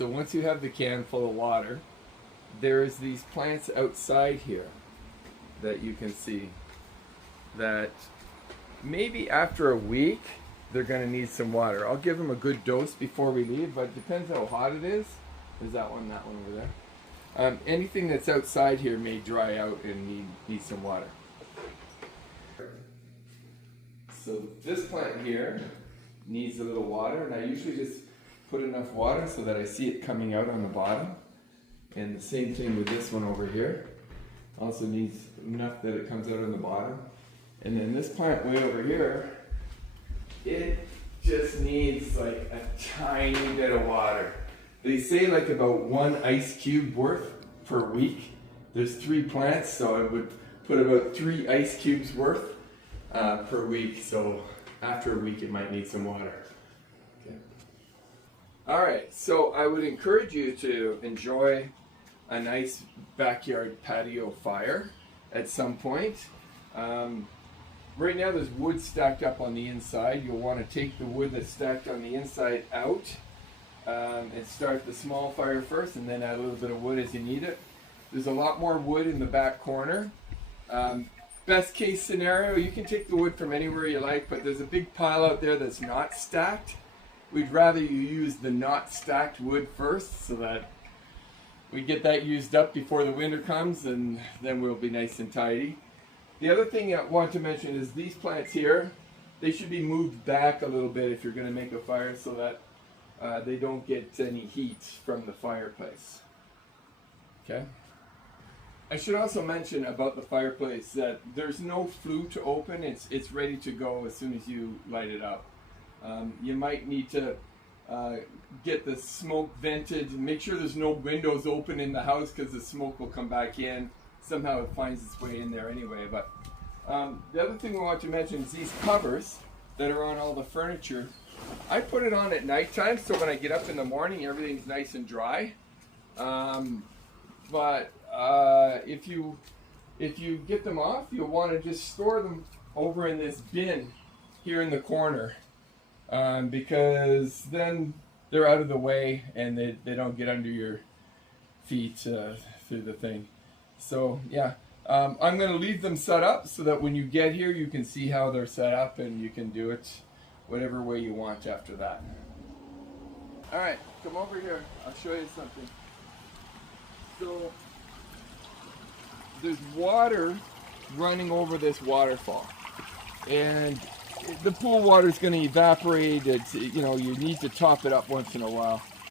So once you have the can full of water, there's these plants outside here that you can see that maybe after a week they're going to need some water. I'll give them a good dose before we leave, but it depends how hot it is. There's that one over there. Anything that's outside here may dry out and need some water. So this plant here needs a little water, and I usually just put enough water so that I see it coming out on the bottom. And the same thing with this one over here. Also needs enough that it comes out on the bottom. And then this plant way over here, it just needs like a tiny bit of water. They say like about 1 ice cube worth per week. There's 3 plants, so I would put about 3 ice cubes worth per week. So after a week it might need some water. Okay. All right, so I would encourage you to enjoy a nice backyard patio fire at some point. Right now there's wood stacked up on the inside. You'll want to take the wood that's stacked on the inside out and start the small fire first, and then add a little bit of wood as you need it. There's a lot more wood in the back corner. Best case scenario, you can take the wood from anywhere you like, but there's a big pile out there that's not stacked. We'd rather you use the not stacked wood first so that we get that used up before the winter comes, and then we'll be nice and tidy. The other thing I want to mention is these plants here, they should be moved back a little bit if you're going to make a fire so that they don't get any heat from the fireplace. Okay? I should also mention about the fireplace that there's no flue to open. It's ready to go as soon as you light it up. You might need to get the smoke vented, make sure there's no windows open in the house because the smoke will come back in. Somehow it finds its way in there anyway. But the other thing we want to mention is these covers that are on all the furniture. I put it on at nighttime so when I get up in the morning everything's nice and dry. But if you get them off, you'll want to just store them over in this bin here in the corner, because then they're out of the way and they don't get under your feet through the thing. So yeah, I'm going to leave them set up so that when you get here you can see how they're set up and you can do it whatever way you want after that. Alright, come over here, I'll show you something. So there's water running over this waterfall, and the pool water is going to evaporate. It's, you know, you need to top it up once in a while.